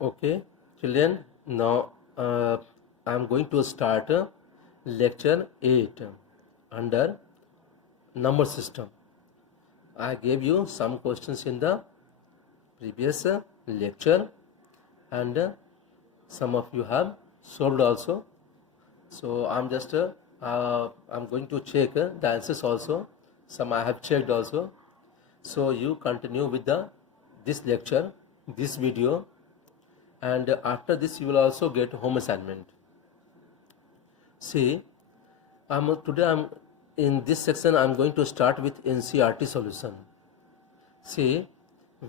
Okay, children, now I am going to start lecture 8 under number system. I gave you some questions in the previous lecture, and some of you have solved also. So I'm going to check the answers also. Some I have checked also. So you continue with this lecture, this video, and after this you will also get home assignment. See, I'm in this section I'm going to start with NCERT solution. See,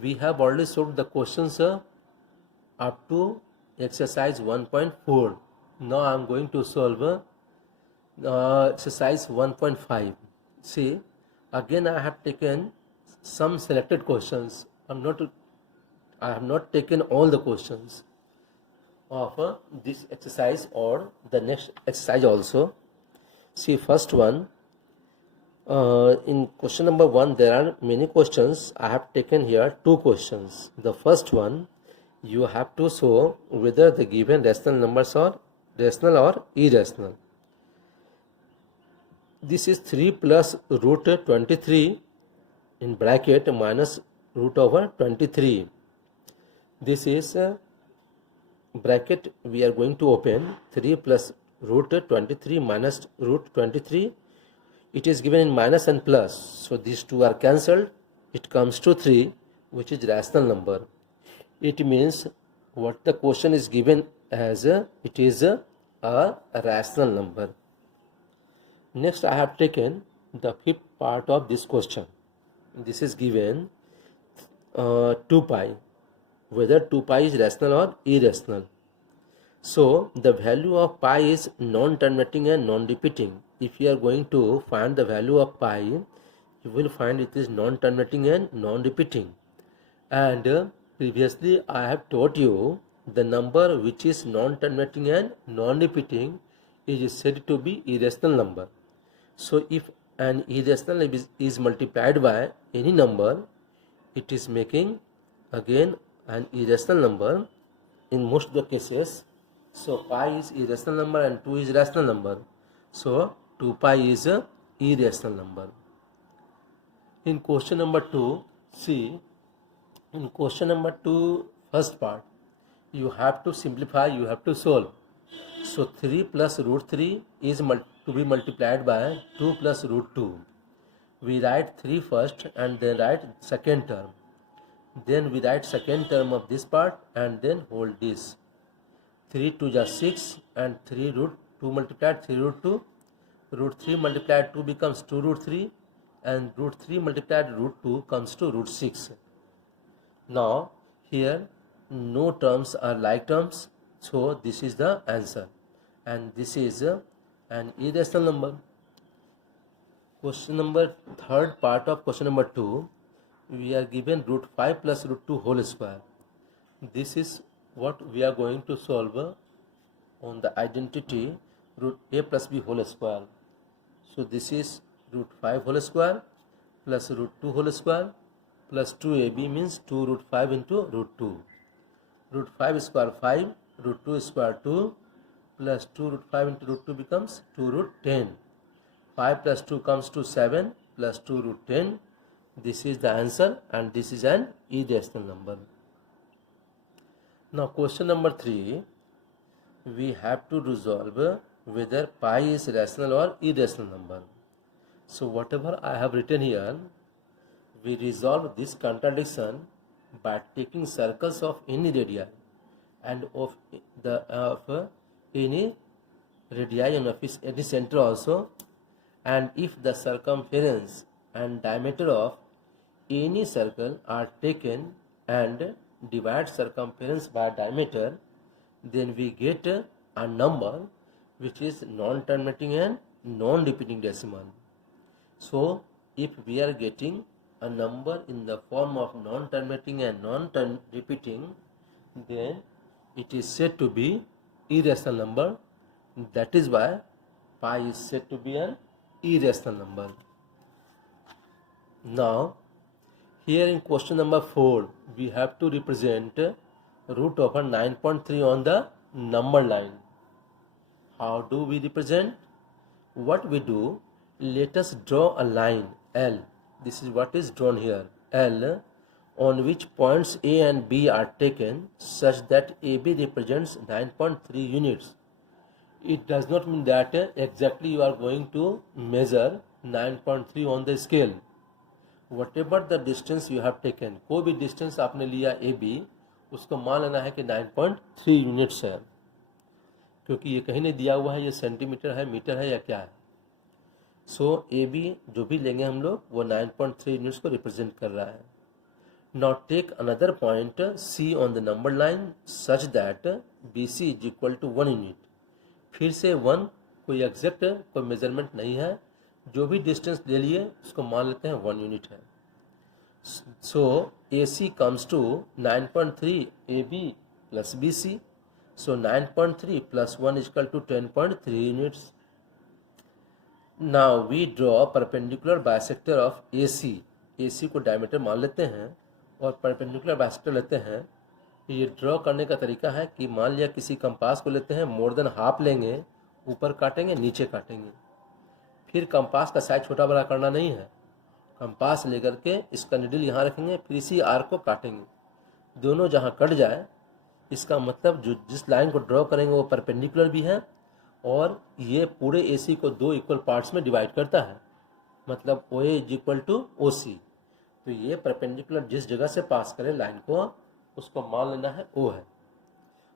we have already solved the questions up to exercise 1.4. Now I'm going to solve exercise 1.5. See, again I have taken some selected questions. I have not taken all the questions of this exercise or the next exercise also. See, first one, in question number 1 there are many questions. I have taken here 2 questions. The first one, you have to show whether the given rational numbers are rational or irrational. This is 3 plus root 23 in bracket minus root over 23. This is bracket we are going to open. 3 plus root 23 minus root 23. It is given in minus and plus, so these two are cancelled. It comes to 3, which is rational number. It means what the question is given as it is a rational number. Next, I have taken the fifth part of this question. This is given 2 pi, whether 2 pi is rational or irrational. So the value of pi is non-terminating and non-repeating. If you are going to find the value of pi, you will find it is non-terminating and non-repeating. And previously I have taught you the number which is non-terminating and non-repeating is said to be irrational number. So if an irrational is multiplied by any number, it is making again an irrational number in most of the cases. So pi is irrational number and 2 is rational number. So 2 pi is a irrational number. In question number 2, see, in question number 2, first part, you have to simplify, you have to solve. So 3 plus root 3 is to be multiplied by 2 plus root 2. We write 3 first and then write second term. Then we write second term of this part and then hold this. 3 2 is 6 and 3 root 2 multiplied 3 root 2. Root 3 multiplied 2 becomes 2 root 3 and root 3 multiplied root 2 comes to root 6. Now here no terms are like terms, so this is the answer and this is an irrational number. Question number third part of question number 2, we are given root 5 plus root 2 whole square. This is what we are going to solve on the identity root a plus b whole square. So this is root 5 whole square plus root 2 whole square plus 2ab means 2 root 5 into root 2. Root 5 square 5, root 2 square 2 plus 2 root 5 into root 2 becomes 2 root 10. 5 plus 2 comes to 7 plus 2 root 10. This is the answer and this is an irrational number. Now question number 3, we have to resolve whether pi is rational or irrational number. So whatever I have written here, we resolve this contradiction by taking circles of any radii and of any radii and of any center also, and if the circumference and diameter of any circle are taken and divide circumference by diameter, then we get a number which is non-terminating and non-repeating decimal. So if we are getting a number in the form of non-terminating and non-repeating, then it is said to be irrational number. That is why pi is said to be an irrational number. Now here in question number 4, we have to represent root over 9.3 on the number line. How do we represent? What we do, let us draw a line L. This is what is drawn here, L, on which points A and B are taken such that AB represents 9.3 units. It does not mean that exactly you are going to measure 9.3 on the scale. Whatever the distance you have taken, कोई भी distance आपने लिया AB, उसको मान लेना है कि 9.3 units है, क्योंकि ये कहीं नहीं दिया हुआ है ये सेंटीमीटर है, मीटर है या क्या है. सो AB जो भी लेंगे हम लोग वो 9.3 यूनिट्स को रिप्रेजेंट कर रहा है. Now take another point C on the number line such that BC is equal to 1 unit. फिर से 1 कोई एग्जैक्ट कोई मेजरमेंट नहीं है, जो भी डिस्टेंस ले लिए उसको मान लेते हैं 1 यूनिट है. सो AC comes to 9.3 AB plus BC. So 9.3 plus 1 is equal to 10.3 units. Now we draw perpendicular bisector of AC. AC को डायमीटर मान लेते हैं और परपेंडिकुलर बाइसेक्टर लेते हैं. ये ड्रॉ करने का तरीका है कि मान लिया किसी कंपास को लेते हैं, मोर देन हाफ लेंगे, ऊपर काटेंगे नीचे काटेंगे. फिर कंपास का साइज छोटा बड़ा करना नहीं है, कंपास लेकर के इसका निडल यहाँ रखेंगे, फिर इसी आर्क को काटेंगे. दोनों जहाँ कट जाए इसका मतलब जो जिस लाइन को ड्रॉ करेंगे वो परपेंडिकुलर भी है और ये पूरे AC को 2 इक्वल पार्ट्स में डिवाइड करता है, मतलब OA is equal to OC. तो ये परपेंडिकुलर जिस जगह से पास करे लाइन को उसको मान लेना है O है.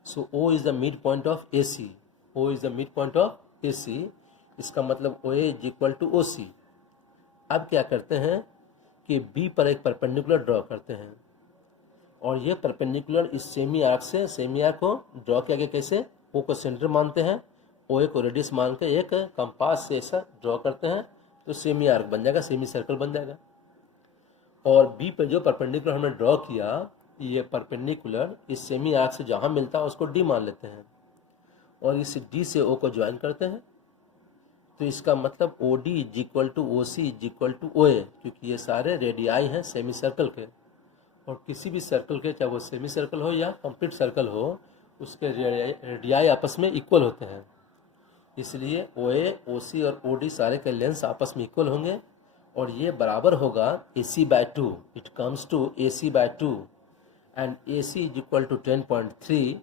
So O is the midpoint of AC. O is the midpoint of AC. इसका मतलब OA is equal to OC. अब क्या करते हैं कि B पर एक परपेंडिकुलर ड्रॉ करते हैं और ये परपेंडिकुलर इस सेमी आर्क से सेमी आर्क को ड्रॉ किया गया. कैसे? O को सेंटर मानते हैं, OA को रेडियस मान के एक कंपास से ऐसा ड्रॉ करते हैं तो सेमी आर्क बन जाएगा, सेमी सर्कल बन जाएगा. और B पे जो परपेंडिकुलर हमने ड्रॉ किया ये परपेंडिकुलर इस सेमी आर्क से जहाँ मिलता है उसको D मान लेते हैं और इस D से O को ज्वाइन करते हैं. तो इसका मतलब OD is equal to OC is equal to OA, क्योंकि ये सारे रेडियाई हैं सेमी सर्कल के और किसी भी सर्कल के चाहे वो सेमी सर्कल हो या कंप्लीट सर्कल हो उसके रेडियाई आपस में इक्वल होते हैं. इसलिए OA, OC और OD सारे के लेंस आपस में इक्वल होंगे और ये बराबर होगा AC/2. It comes to AC/2 and AC is equal to 10.3.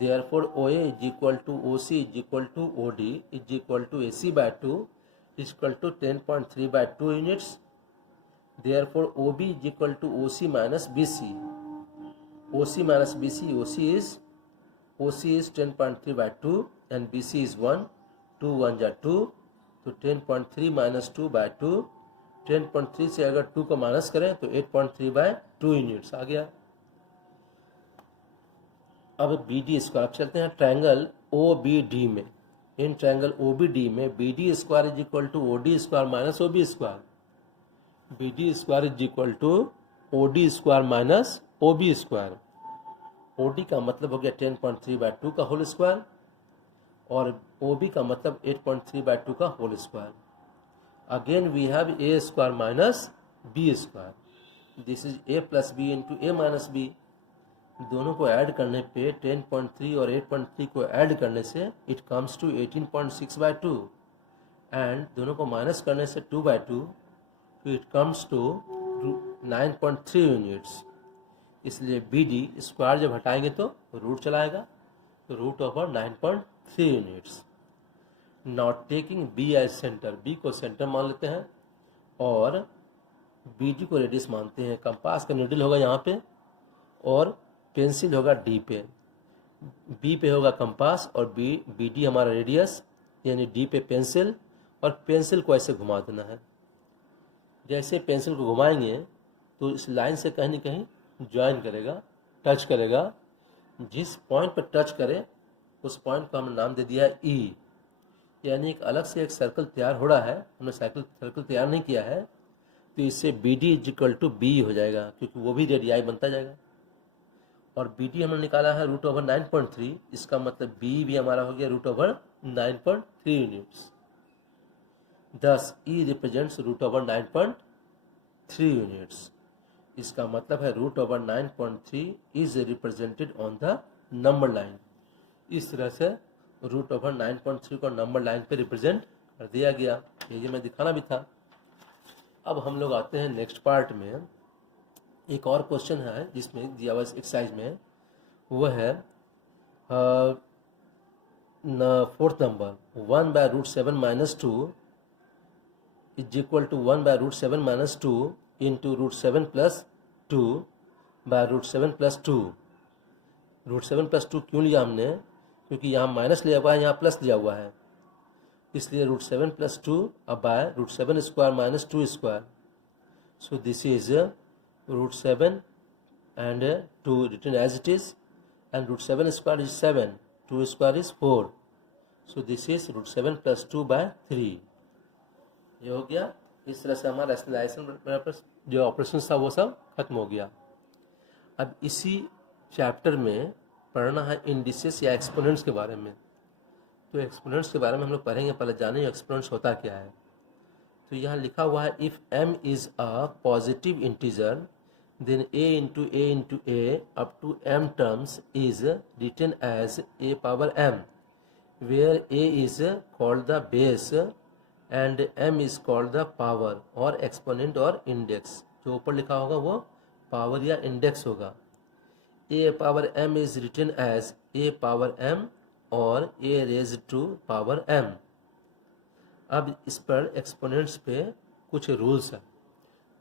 Therefore OA is equal to OC is equal to OD is equal to AC/2 is equal to 10.3/2 units. Therefore OB is equal to OC minus BC. OC minus BC, OC is 10.3/2 and BC is 1. 2 1 जा 2, तो 10.3 minus 2/2. 10.3 से अगर 2 को minus करें तो 8.3/2 units आ गया. अब BD square चलते हैं ट्रायंगल OBD में. इन ट्रायंगल OBD में BD square is equal to OD square minus OB square. BD square is equal to OD square minus OB square. OD का मतलब हो गया 10.3/2 का होल स्क्वायर और OB का मतलब 8.3/2 का whole square. Again we have A square minus B square. This is A plus B into A minus B. दोनों को ऐड करने पे 10.3 और 8.3 को ऐड करने से इट कम्स टू 18.6/2 एंड दोनों को माइनस करने से 2/2 तो इट कम्स टू 9.3 यूनिट्स. इसलिए BD स्क्वायर जब हटाएंगे तो रूट चलाएगा, तो root over 9.3 units. Not taking B as centre, B को सेंटर मान लेते हैं और BD को रेडियस मानते हैं. कंपास का नीडल होगा यहाँ पे और पेंसिल होगा D पे. B पे होगा कंपास और BD हमारा रेडियस, यानी D पे पेंसिल और पेंसिल को ऐसे घुमा देना है. जैसे पेंसिल को घुमाएंगे तो इस लाइन से कहीं ना कहीं ज्वाइन करेगा, टच करेगा. जिस पॉइंट पर टच करे उस पॉइंट को हमने नाम दे दिया है E. यानी एक अलग से एक सर्कल तैयार हो रहा है, हमने सर्कल तैयार नहीं किया है, तो इससे BD is equal to B हो जाएगा क्योंकि वो भी रेडियाई बनता जाएगा. और BD हमने निकाला है रूट ओवर 9.3. इसका मतलब B भी हमारा हो गया root over 9.3 units. Thus E represents root over 9.3 units. इसका मतलब है root over 9.3 is represented on the number line. इस तरह से रूट ओवर 9.3 को नंबर लाइन पे रिप्रेजेंट कर दिया गया। ये मैं दिखाना भी था। अब हम लोग आते हैं नेक्स्ट पार्ट में। एक और क्वेश्चन है जिसमें दिया हुआ एक्सरसाइज में, वो है fourth number, 1/√7 - 2 is equal to 1/√7 - 2 into √7 + 2 /√7 + 2। √7 + 2 क्यों लिया हमने? क्योंकि यहाँ माइनस लिया हुआ है, यहाँ प्लस लिया हुआ है, इसलिए √7 + 2 अब by √7² - 2²। So this is √7 and 2 written as it is, and √7² is 7, 2² is 4. So this is √7 + 2/3। ये हो गया। इस तरह से हमारा रैशनलाइजेशन जो ऑपरेशन था वो सब खत्म हो गया। अब इसी चैप्टर में पढ़ना है इंडिसेस या एक्सपोनेंट्स के बारे में। तो एक्सपोनेंट्स के बारे में हम लोग पढ़ेंगे, पहले जानें एक्सपोनेंट्स होता क्या है। तो यहाँ लिखा हुआ है, if m is a positive integer then a into a up to m terms is written as a power m, where a is called the base and m is called the power or exponent or index। जो ऊपर लिखा होगा वो power या index होगा। a power m is written as a power m और a raised to power m। अब इस पर एक्सपोनेंट्स पे कुछ रूल्स है।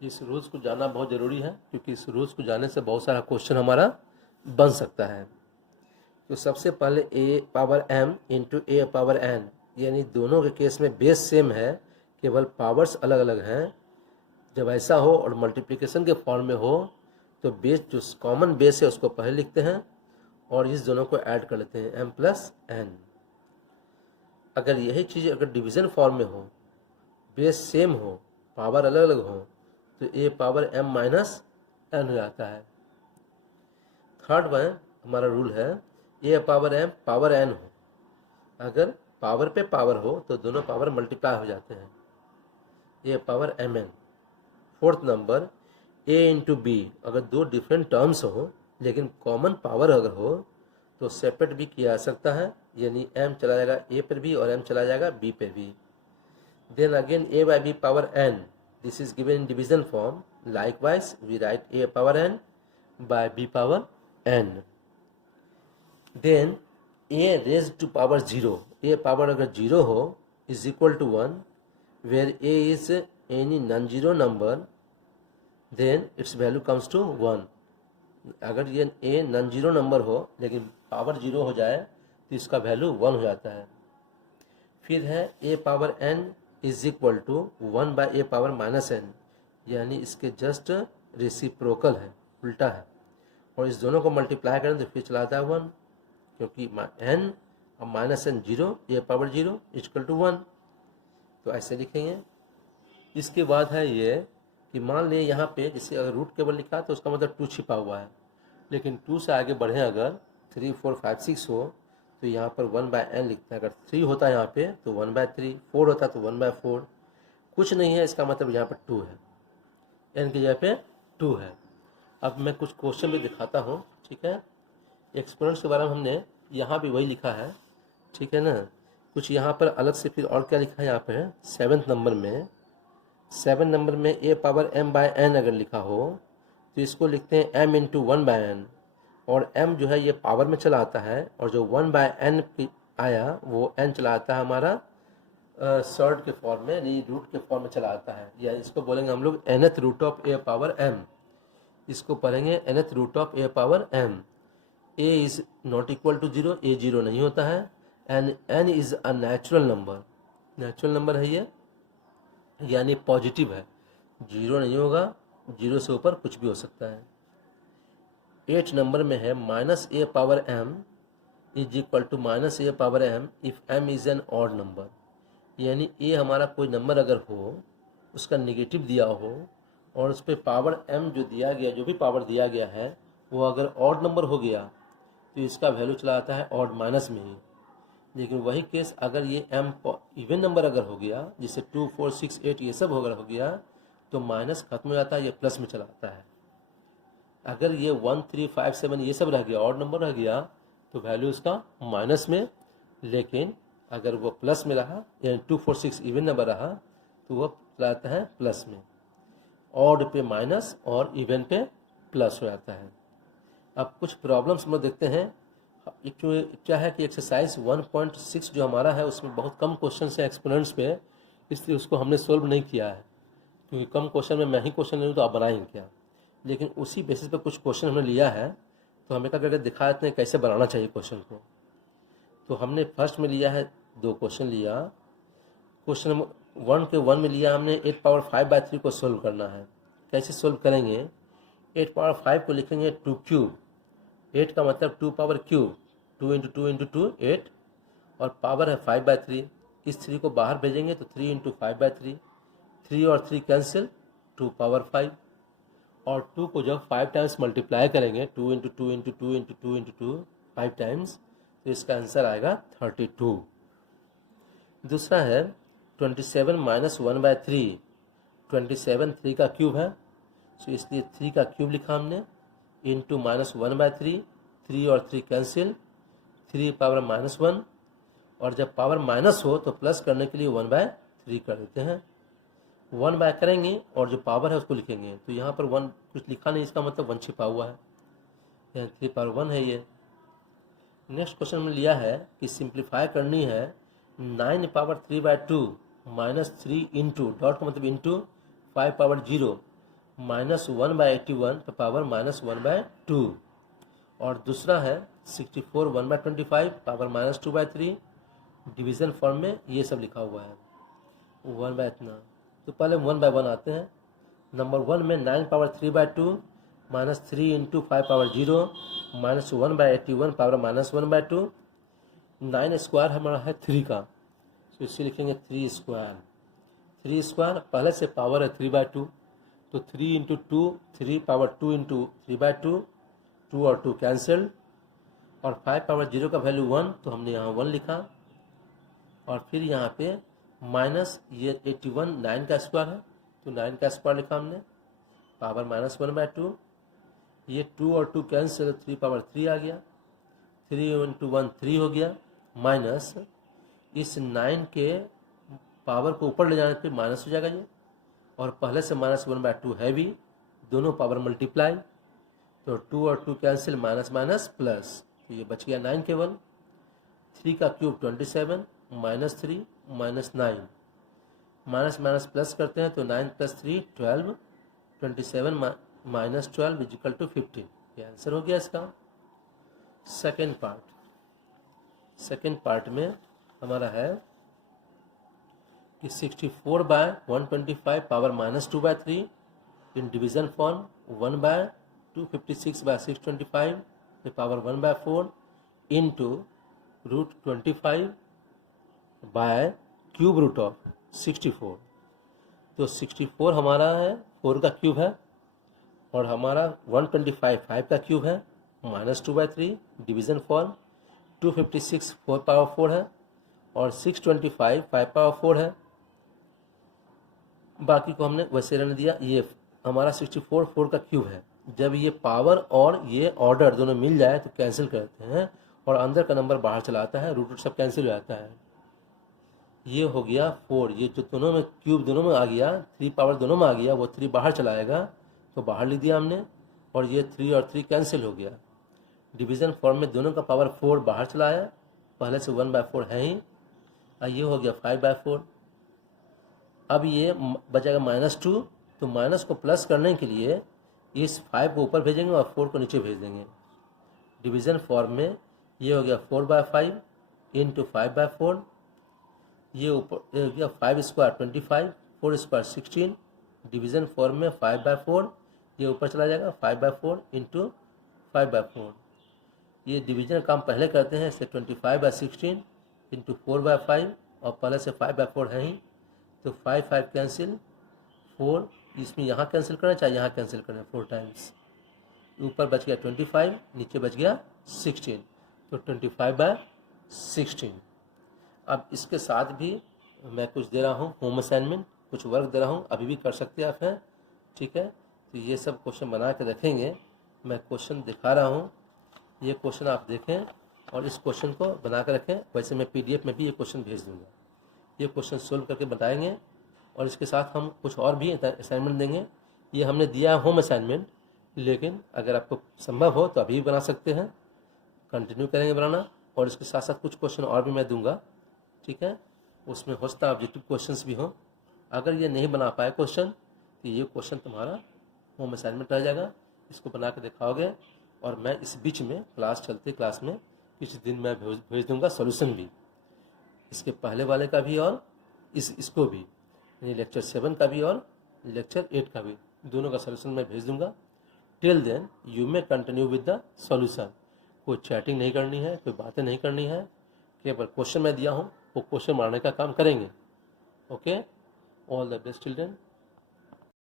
इस रूल्स को जानना बहुत ज़रूरी है, क्योंकि इस रूल्स को जानने से बहुत सारा क्वेश्चन हमारा बन सकता है। तो सबसे पहले a power m into a power n, यानी दोनों के केस में बेस सेम है, केवल पावर्स अलग अलग हैं। जब ऐसा हो और मल्टीप्लिकेशन के फॉर्म में हो तो बेस जो कॉमन बेस है उसको पहले लिखते हैं और इस दोनों को ऐड कर लेते हैं m + n। अगर यही चीज़ अगर डिवीज़न फॉर्म में हो, बेस सेम हो, पावर अलग अलग हो, तो a पावर m - n हो जाता है। थर्ड वन हमारा रूल है, a power m power n हो। अगर पावर पे पावर हो तो दोनों पावर मल्टीप्लाई हो जाते हैं, a power mn। Fourth number, a into b, अगर दो डिफरेंट टर्म्स हो लेकिन कॉमन पावर अगर हो तो सेपरेट भी किया जा सकता है, यानी m चला जाएगा a पर भी और m चला जाएगा b पे भी। Then again a/b power n, this is given in division form. Likewise we write a power n by b power n. Then a raised to power 0, a power अगर 0 हो is equal to 1, where a is any non-zero number then its value comes to 1। अगर ये a non-zero number हो लेकिन power 0 हो जाए तो इसका वैल्यू 1 हो जाता है। फिर है a power n is equal to 1/a power -n, यानी इसके जस्ट रेसिप्रोकल है, उल्टा है, और इस दोनों को मल्टीप्लाई करें तो फिर चला आता है 1, क्योंकि n और -n 0, a पावर 0 इक्वल टू 1। तो ऐसे लिखेंगे। इसके बाद है ये कि मान लें यहाँ पे जैसे अगर रूट केवल लिखा तो उसका मतलब 2 छिपा हुआ है, लेकिन 2 से आगे बढ़ें अगर 3, 4, 5, 6 हो तो यहाँ पर 1/n लिखते हैं। अगर 3 होता है यहाँ पे तो 1/3, 4 होता तो 1/4, कुछ नहीं है, इसका मतलब यहाँ पर 2 है, n की जगह पे 2 है। अब मैं कुछ क्वेश्चन भी दिखाता हूँ, ठीक है। एक्सपोनेंट्स के बारे में हमने यहाँ भी वही लिखा है, ठीक है ना। कुछ यहाँ पर अलग से फिर और क्या लिखा है यहाँ पर 7 नंबर में। 7 नंबर में a पावर m/n अगर लिखा हो तो इसको लिखते हैं m इंटू 1/n, और m जो है ये पावर में चला आता है, और जो 1/n आया वो n चला आता है हमारा सर्ड के फॉर्म में, यानी रूट के फॉर्म में चला आता है, या इसको बोलेंगे हम लोग nth root of a power m। इसको पढ़ेंगे nth root of a power m। a is not equal to 0, a 0 नहीं होता है, and n is a natural number, natural number है ये, यानी पॉजिटिव है, 0 नहीं होगा, 0 से ऊपर कुछ भी हो सकता है। 8 नंबर में है -a power m is equal to -a power m if m is an odd number, यानी a हमारा कोई नंबर अगर हो उसका नेगेटिव दिया हो और उस पर पावर m जो दिया गया, जो भी पावर दिया गया है वो अगर ऑड नंबर हो गया तो इसका वैल्यू चला आता है ऑड माइनस में ही। लेकिन वही केस अगर ये m इवन नंबर अगर हो गया, जैसे 2, 4, 6, 8 ये सब अगर हो गया तो माइनस खत्म हो जाता है, ये प्लस में चला आता है। अगर ये 1 3 5 7 ये सब रह गया, ऑड नंबर रह गया, तो वैल्यू इसका माइनस में, लेकिन अगर वो प्लस में रहा यानी 2 4 6 इवन नंबर रहा तो वो रहता है प्लस में। ऑड पे माइनस और इवन पे प्लस हो जाता है। अब कुछ प्रॉब्लम्स हम लोग देखते हैं। क्या है कि एक्सरसाइज 1.6 जो हमारा है उसमें बहुत कम क्वेश्चन है एक्सपोनेंट्स पे, इसलिए उसको हमने सोल्व नहीं किया है, क्योंकि कम क्वेश्चन में मैं ही क्वेश्चन ले लूँ तो आप बनाएंगे क्या। लेकिन उसी बेसिस पे कुछ क्वेश्चन हमने लिया है, तो हमें क्या करके दिखा देते हैं कैसे बनाना चाहिए क्वेश्चन को। तो हमने फर्स्ट में लिया है 2 क्वेश्चन लिया। क्वेश्चन नंबर 1 के 1 में लिया हमने 8 पावर 5/3 को सोल्व करना है। कैसे सोल्व करेंगे, 8 पावर 5 को लिखेंगे 2 क्यूब, 8 का मतलब 2 पावर क्यूब, 2 इंटू 2 इंटू 2 8, और पावर है 5/3। इस 3 को बाहर भेजेंगे तो 3 इंटू 5/3, 3 और 3 कैंसिल, 2 पावर 5, और 2 को जब 5 टाइम्स मल्टीप्लाई करेंगे, 2 into 2 into 2 into 2 into 2 5 times, तो इसका आंसर आएगा 32। दूसरा है 27 माइनस 1/3, 27 3 का क्यूब है, तो इसलिए 3 का क्यूब लिखा हमने, इंटू माइनस 1/3, 3 और 3 कैंसिल, 3 पावर -1, और जब पावर माइनस हो तो प्लस करने के लिए 1/3 कर देते हैं। 1 बाय करेंगे और जो पावर है उसको लिखेंगे, तो यहाँ पर 1 कुछ लिखा नहीं, इसका मतलब 1 छिपा हुआ है, यहाँ 3 पावर 1 है ये। नेक्स्ट क्वेश्चन में लिया है कि सिंप्लीफाई करनी है 9 पावर 3/2 माइनस 3 इंटू, डॉट का मतलब इंटू 5 पावर 0 माइनस 1/81 तो पावर -1/2, और दूसरा है 64 1/25 पावर -2/3, डिवीजन फॉर्म में ये सब लिखा हुआ है 1 बाय इतना। तो पहले 1 बाय 1 आते हैं। नंबर 1 में 9 power 3/2 minus 3 into 5 power 0 minus 1/81 power -1/2, 9 square हमारा है 3 का, तो इसे लिखेंगे 3 स्क्वायर। 3 स्क्वायर पहले से पावर है 3/2, तो 3 इंटू 2 3 पावर 2 इंटू 3/2, 2 और 2 कैंसिल, और 5 पावर 0 का वैल्यू 1, तो हमने यहाँ 1 लिखा, और फिर यहाँ पे माइनस ये 81 9 का स्क्वायर है, तो 9 का स्क्वायर लिखा हमने, पावर -1/2, ये 2 और 2 कैंसिल, 3 पावर 3 आ गया, 3 इंटू 1 3 हो गया, माइनस इस 9 के पावर को ऊपर ले जाने पे माइनस हो जाएगा ये, और पहले से -1/2 है भी, दोनों पावर मल्टीप्लाई, तो 2 और 2 कैंसिल, माइनस माइनस प्लस, तो ये बच गया 9 केवल। 3 का cube 27 minus 3 minus 9, minus minus plus करते हैं तो 9 + 3 12, 27 माइनस 12 इजिकल टू 50, ये आंसर हो गया इसका। सेकेंड पार्ट में हमारा है कि 64 by 125 power -2/3 in division form, 1/256 by 625 power 1/4 into √25 by cube root of 64। तो 64 हमारा है 4 का क्यूब है, और हमारा 125 5 का क्यूब है, -2/3 डिवीजन फॉर्म, 256 4 पावर 4 है, और 625 5 पावर 4 है। बाकी को हमने वैसे रहने दिया। ये हमारा 64 4 का क्यूब है। जब ये पावर और ये ऑर्डर दोनों मिल जाए तो कैंसिल करते हैं, और अंदर का नंबर बाहर चला आता है, रूट सब कैंसिल हो जाता है। ये हो गया 4, ये जो दोनों में क्यूब दोनों में आ गया, 3 पावर दोनों में आ गया, वो 3 बाहर चला आएगा तो बाहर लिख दिया हमने, और ये 3 और 3 कैंसिल हो गया। डिवीजन फॉर्म में दोनों का पावर 4 बाहर चला आया, पहले से 1/4 है ही, और ये हो गया 5/4। अब ये बचेगा -2, तो माइनस को प्लस करने के लिए इस 5 को ऊपर भेजेंगे और 4 को नीचे भेज देंगे। डिवीजन फॉर्म में ये हो गया 4/5 इंटू 5/4, ये ऊपर हो गया 5 स्क्वायर 25, 4 स्क्वायर 16, डिवीजन फॉर्म में 5/4, ये ऊपर चला जाएगा 5/4 इंटू 5/4। ये डिवीजन काम पहले करते हैं, इससे 25/16 इंटू 4/5, और पहले से 5/4 है ही, तो 5 5 कैंसिल, 4 इसमें यहाँ कैंसिल करना चाहे यहाँ कैंसिल करना 4 टाइम्स, ऊपर बच गया 25, नीचे बच गया 16, तो 25/16। अब इसके साथ भी मैं कुछ दे रहा हूँ होम असाइनमेंट, कुछ वर्क दे रहा हूँ, अभी भी कर सकते हैं आप हैं, ठीक है। तो ये सब क्वेश्चन बना के रखेंगे, मैं क्वेश्चन दिखा रहा हूँ, ये क्वेश्चन आप देखें और इस क्वेश्चन को बना कर रखें। वैसे मैं PDF में भी ये क्वेश्चन भेज दूँगा, ये क्वेश्चन सोल्व करके बताएंगे और इसके साथ हम कुछ और भी असाइनमेंट देंगे। ये हमने दिया है होम असाइनमेंट, लेकिन अगर आपको संभव हो तो अभी बना सकते हैं, कंटिन्यू करेंगे बनाना। और इसके साथ साथ कुछ क्वेश्चन और भी मैं दूंगा, ठीक है, उसमें हो सकता है ऑब्जेक्टिव क्वेश्चंस भी हों। अगर ये नहीं बना पाए क्वेश्चन तो ये क्वेश्चन तुम्हारा होम असाइनमेंट रह जाएगा, इसको बना के दिखाओगे और मैं इस बीच में क्लास चलते क्लास में किसी दिन मैं भेज दूंगा सॉल्यूशन भी, इसके पहले वाले का भी और इसको भी, यानी लेक्चर 7 का भी और लेक्चर 8 का भी, दोनों का सॉल्यूशन मैं भेज दूंगा। Till then you may continue with the solution. कोई चैटिंग नहीं करनी है, कोई बातें नहीं करनी है, केवल क्वेश्चन मैं दिया हूँ वो क्वेश्चन मारने का काम करेंगे। Okay, all the best children.